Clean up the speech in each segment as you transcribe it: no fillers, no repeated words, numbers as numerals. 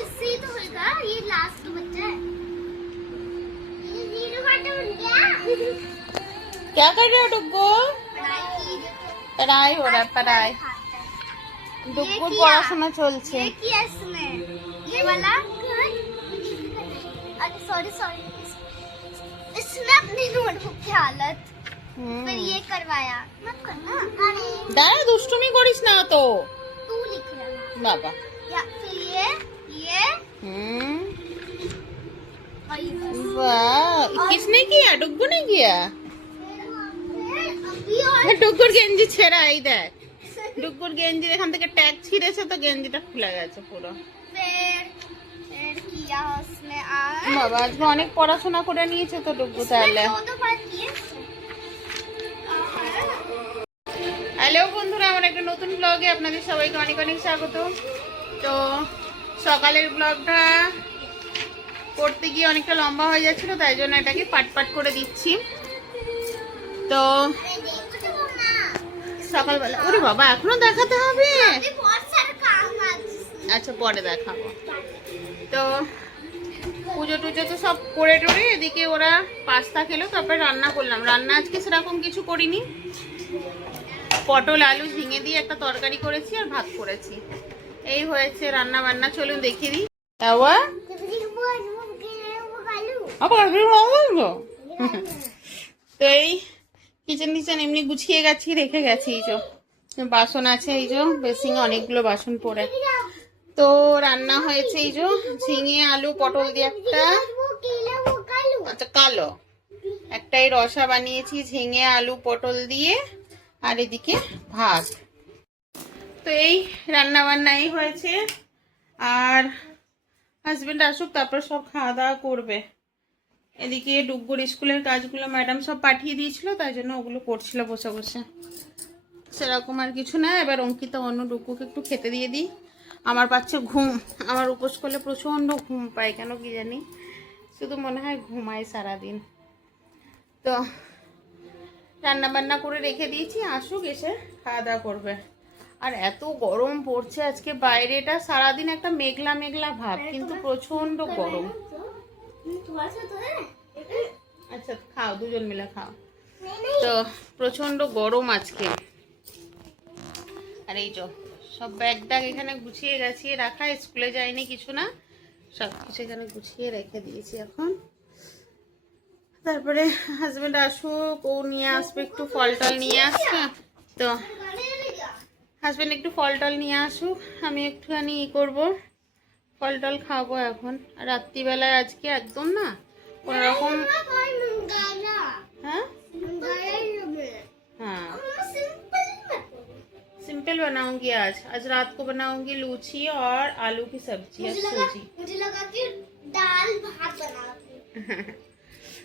इससे ही तो होगा, ये लास्ट बच्चा है। ये जीरो घंटा बन गया। क्या कर रहे हो डुग्गू? पढ़ाई हो रहा है, पढ़ाई। डुग्गुर পড়াশোনা চলছে। ये किया इसने, ये वाला। सॉरी सॉरी, इसने अपनी नोटबुक की हालत फिर ये करवाया। मत करना, দাঁড়া দুষ্টুমি করিস না তো तू लिख रहा বাবা। या फिर ये और ये बस। वाह, किसने किया? डुग्गू ने किया। अभी और ডুগ্গুর গেঞ্জি ছেঁড়া, এই দেখ ডুগ্গুর গেঞ্জির এখান থেকে ট্যাগ ছিঁড়েছে তো গেঞ্জিটা খুলে গেছে পুরো। फिर किया उसने आज বাবা আজকে অনেক পড়াশোনা করে নিয়েছে তো ডুগ্গু তাহলে। दो बार किए। হ্যালো বন্ধুরা, আমার একটা নতুন ব্লগে আপনাদের সবাইকে অনেক অনেক স্বাগত। তো সকালের ব্লগটা করতে গিয়ে অনেকটা লম্বা হয়ে যাচ্ছিল, তাই জন্য এটাকে পাট পাট করে দিচ্ছি। তো সকালবেলা, ওরে বাবা এখনো দেখাতে হবে? अभी बहुत सारा काम आज। আচ্ছা পরে দেখাবো। তো পুজো টুজো তো সব করে টোরে এদিকে ওরা পাস্তা খেলো, তারপরে রান্না করলাম। রান্না আজকে সেরকম কিছু করিনি, পটল আলু ঝিঙে দিয়ে একটা তরকারি করেছি আর ভাত করেছি, এই হয়েছে রান্না বান্না। চলুন দেখিয়ে দিই। তো এই কিচেন টিচেন এমনি গুছিয়ে গেছি, রেখে গেছি। এই যে বাসন আছে, এই যে বেসিংয়ে অনেকগুলো বাসন পড়ে। তো রান্না হয়েছে এই যে ঝিঙে আলু পটল দিয়ে একটা, আচ্ছা কালো একটাই রসা বানিয়েছি ঝিঙে আলু পটল দিয়ে, আর এদিকে ভাত। তো এই রান্না বান্না এই হয়েছে। আর হাজবেন্ড আসুক তারপর সব খাওয়া দাওয়া করবে। এদিকে ডুগ্গুর স্কুলের কাজগুলো ম্যাডাম সব পাঠিয়ে দিয়েছিল, তাই জন্য ওগুলো করছিল বসে বসে। সেরকম আর কিছু না। এবার অঙ্কিতা অন্য ডুগ্গুকে একটু খেতে দিয়ে দিই। আমার পাচ্ছে ঘুম, আমার উপোস করলে প্রচণ্ড ঘুম পায়, কেন কি জানি, শুধু মনে হয় ঘুমায় সারাদিন। তো রান্না বান্না করে রেখে দিয়েছি, আসুক এসে খাওয়া দাওয়া করবে। আর এত গরম পড়ছে আজকে বাইরেটা, সারাদিন একটা মেঘলা মেঘলা ভাব, কিন্তু প্রচণ্ড গরম। আচ্ছা খাও, দুজন মিলে খাও। তো প্রচণ্ড গরম আজকে। আর এই যে সব ব্যাগ ট্যাগ এখানে গুছিয়ে গাছিয়ে রাখা, স্কুলে যায়নি কিছু না, সব কিছু এখানে গুছিয়ে রেখে দিয়েছি এখন। তারপরে হাজবেন্ড আসুক, ও নিয়ে আসবে একটু ফল টল নিয়ে আসবে। তো হাজবেন্ড একটু ফল টল নিয়ে আসুক, আমি একটুখানি ই করবো, ফল টল খাবো এখন। রাত্রিবেলায় আজকে একদম না কোনোরকম। हाँ हाँ सिंपल बनाऊंगी। आज रात को बनाऊंगी लूची और आलू की सब्जी और सूजी। मुझे लगा कि दाल भात बनाती।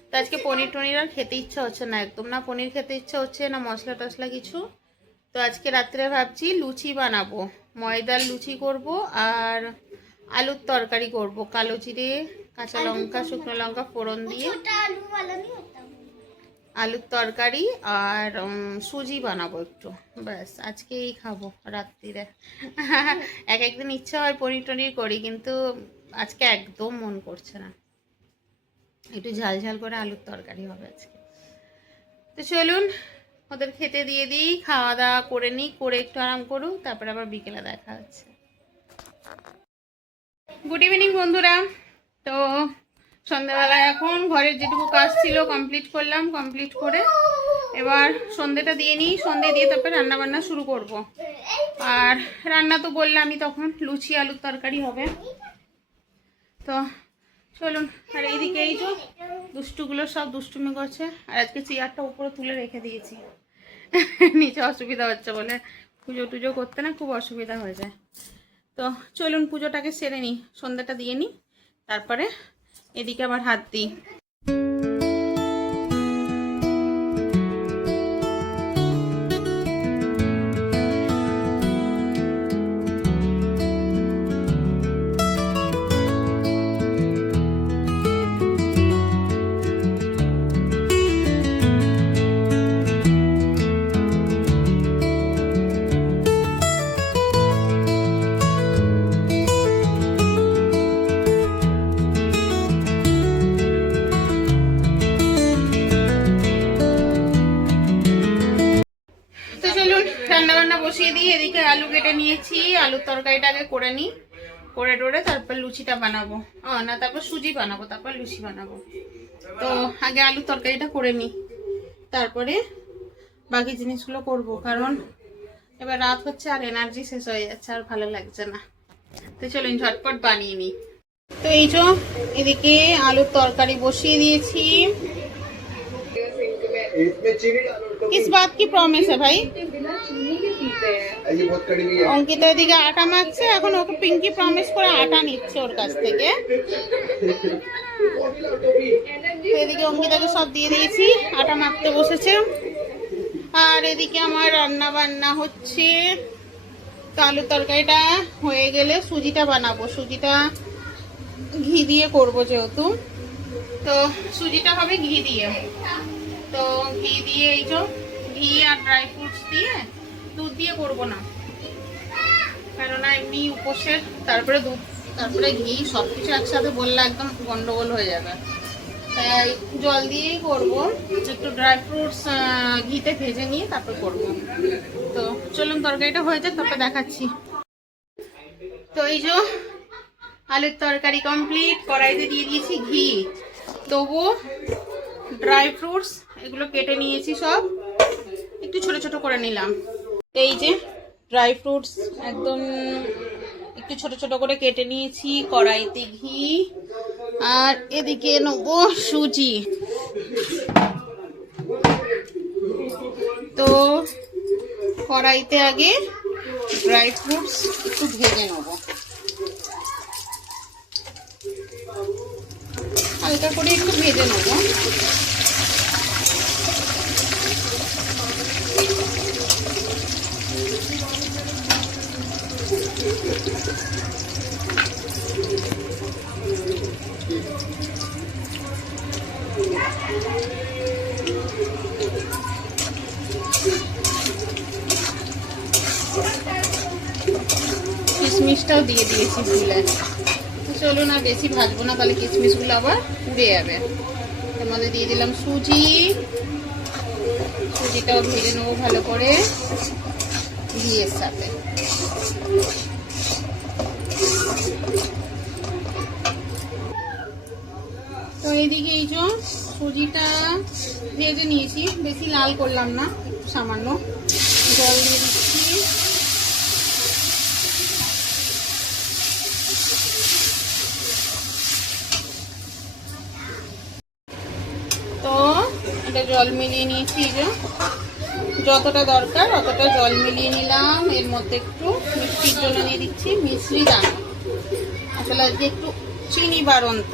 তো আজকে পনির টনির আর খেতে ইচ্ছা হচ্ছে না, একদম না পনির খেতে ইচ্ছা হচ্ছে না, মশলা টশলা কিছু। তো আজকে রাত্রে ভাবছি লুচি বানাবো, ময়দার লুচি করব আর আলুর তরকারি করব, কালো জিরে কাঁচা লঙ্কা শুকনো লঙ্কা ফোড়ন দিয়ে আলুর তরকারি আর সুজি বানাবো একটু, ব্যাস আজকেই খাবো রাত্রিরে। এক একদিন ইচ্ছা হয় পনির টনির করি, কিন্তু আজকে একদম মন করছে না, একটু ঝাল ঝাল করে আলুর তরকারি হবে আজকে। তো চলুন ওদের খেতে দিয়ে দিই, খাওয়া দাওয়া করে নিই, করে একটু আরাম করুক, তারপরে আবার বিকেলে দেখা হচ্ছে। গুড ইভিনিং বন্ধুরা। তো সন্ধ্যাবেলায় এখন ঘরের যেটুকু কাজ ছিল কমপ্লিট করলাম, কমপ্লিট করে এবার সন্ধ্যেটা দিয়ে নিই, সন্ধ্যে দিয়ে তারপরে রান্না বান্না শুরু করব। আর রান্না তো বললামই, তখন লুচি আলুর তরকারি হবে। তো চলুন। আর এইদিকে এই যে দুষ্টুগুলো সব দুষ্টুমি করছে, আর আজকে চেয়ারটা উপরে তুলে রেখে দিয়েছি, নিচে অসুবিধা হচ্ছে বলে, পুজো টুজো করতে না খুব অসুবিধা হয়ে যায়। তো চলুন পুজোটাকে সেরে নিই, সন্ধ্যাটা দিয়ে নিই, তারপরে এদিকে আবার হাত দিই। বসিয়ে দিই, এদিকে আলু কেটে নিয়েছি। আলুর তরকারিটা আগে করে নিই, করে টোরে তারপর লুচিটা বানাবো। না, তারপর সুজি বানাবো, তারপর লুচি বানাবো। তো আগে আলুর তরকারিটা করে নিই, তারপরে বাকি জিনিসগুলো করব, কারণ এবার রাত হচ্ছে আর এনার্জি শেষ হয়ে যাচ্ছে, আর ভালো লাগছে না। তো চলুন ঝটপট বানিয়ে নিই। তো এই যে এদিকে আলুর তরকারি বসিয়ে দিয়েছি। किस बात की प्रॉमिस है भाई? অঙ্কিতা এদিকে আটা মাখছে, এখন ওকে পিঙ্কি প্রমিস করে আটা নিচ্ছে ওর কাছ থেকে। এদিকে অঙ্কিতাকে সব দিয়ে দিয়েছি, আটা মাখতে বসেছে। আর এদিকে আমার রান্না বান্না হচ্ছে। তো আলুর তরকারিটা হয়ে গেলে সুজিটা বানাবো। সুজিটা ঘি দিয়ে করবো যেহেতু, তো সুজিটা হবে ঘি দিয়ে। তো ঘি দিয়ে এই যে ঘি আর ড্রাই ফ্রুটস দিয়ে, দুধ দিয়ে করবো না, কেননা এমনি উপোসের, তারপরে দুধ, তারপরে ঘি সবকিছু একসাথে বললে একদম গন্ডগোল হয়ে যাবে। তাই জল দিয়েই করবো। একটু ড্রাই ফ্রুটস ঘিতে ভেজে নিয়ে তারপর করবো। তো চলুন তরকারিটা হয়ে যাক, তারপরে দেখাচ্ছি। তো এই যে আলুর তরকারি কমপ্লিট। কড়াইতে দিয়ে দিয়েছি ঘি, তবু ড্রাই ফ্রুটস এগুলো কেটে নিয়েছি, সব একটু ছোট ছোট করে নিলাম। এই যে ড্রাই ফ্রুটস একদম একটু ছোট ছোট করে কেটে নিয়েছি। কড়াইতে ঘি, আর এদিকে নেবো সুজি। তো কড়াইতে আগে ড্রাই ফ্রুটস একটু ভেজে নেবো, হালকা করে একটু ভেজে নেবো। কিশমিশটাও দিয়ে দিয়েছি ভুলে। চলুন আর বেশি ভাজবো না, তাহলে কিশমিশগুলো আবার পুড়ে যাবে। এর মধ্যে দিয়ে দিলাম সুজি। সুজিটাও ভেজে নেবো ভালো করে ঘিয়ের সাথে। তো এইদিকে এই যে সুজিটা ভেজে নিয়েছি, বেশি লাল করলাম না, একটু সামান্য জল দিয়ে দিচ্ছি। তো এটা জল মিলিয়ে নিয়েছি, যে যতটা দরকার অতটা জল মিলিয়ে নিলাম। এর মধ্যে একটু মিষ্টির জন্য নিয়ে দিচ্ছি মিশ্রি দানা। আসলে আজকে একটু চিনি বাড়ন্ত,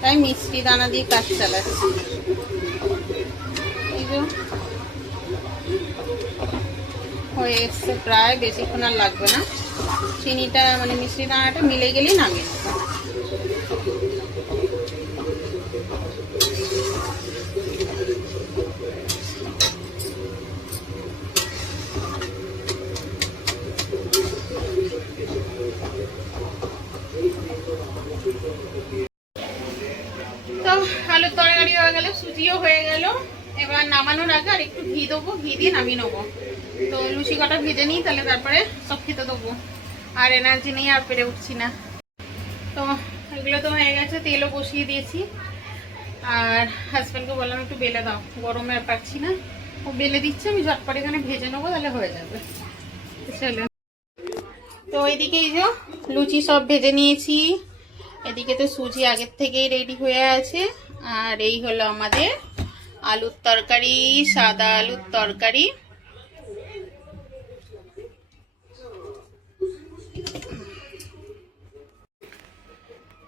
তাই মিষ্টি দানা দিয়ে কাজ চালাচ্ছি। এই যে হয়ে এসছে প্রায়, বেশিক্ষণ আর লাগবে না। চিনিটা মানে মিষ্টি দানাটা মিলে গেলেই নামিয়ে নেব। তো আলুর তরকারি হয়ে গেল, সুজিও হয়ে গেল। এবার নামানোর আগে আর একটু ঘি দেবো, ঘি দিয়ে নামিয়ে নেবো। তো লুচি কটা ভেজে নিই, তাহলে তারপরে সব খেতে দেবো। আর এনার্জি নেই, আর পেরে উঠছি না। তো এগুলো তো হয়ে গেছে, তেলও বসিয়ে দিয়েছি। আর হাজব্যান্ডকে বললাম একটু বেলে দাও, গরমে আর পারছি না। ও বেলে দিচ্ছে, আমি ঝটপট এখানে ভেজে নেবো, তাহলে হয়ে যাবে। চলো। তো এদিকে এই যে লুচি সব ভেজে নিয়েছি। এদিকে তো সুজি আগের থেকেই রেডি হয়ে আছে। আর এই হলো আমাদের আলুর তরকারি, সাদা আলুর তরকারি।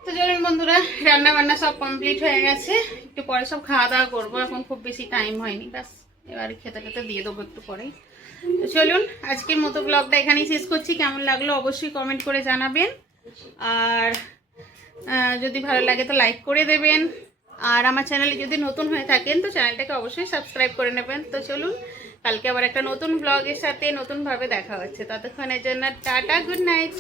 তো চলুন বন্ধুরা, রান্না বান্না সব কমপ্লিট হয়ে গেছে। একটু পরে সব খাওয়া দাওয়া করবো, এখন খুব বেশি টাইম হয়নি, ব্যাস এবারে খেতে খেতে দিয়ে দেবো একটু পরেই। তো চলুন আজকের মতো ব্লগটা এখানেই শেষ করছি। কেমন লাগলো অবশ্যই কমেন্ট করে জানাবেন। আর যদি ভালো লাগে তো লাইক করে দেবেন। আর আমার চ্যানেলে যদি নতুন হয়ে থাকেন তো চ্যানেলটাকে অবশ্যই সাবস্ক্রাইব করে নেবেন। তো চলুন কালকে আবার একটা নতুন ব্লগের সাথে নতুনভাবে দেখা হচ্ছে। ততক্ষণের জন্য টাটা, গুড নাইট।